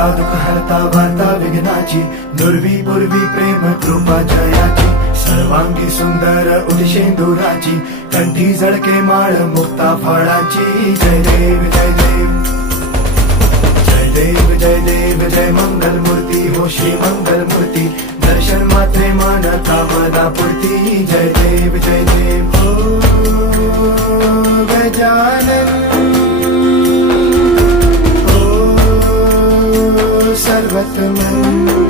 हरता दुःख हरता वार्ता विघ्नाची, दुर्वी पूर्वी प्रेम कृपा जयाची, सर्वांगी सुंदर उदिशेंदुराची, कंठी झळके माळ मुक्ता फळाची. जय देव जय देव जय देव जय देव जय मंगल मूर्ती हो श्री मंगल मूर्ती, दर्शन मात्रे मन कामना पूर्ती. जय देव जय देव हो गजानन हो सर्वतमन.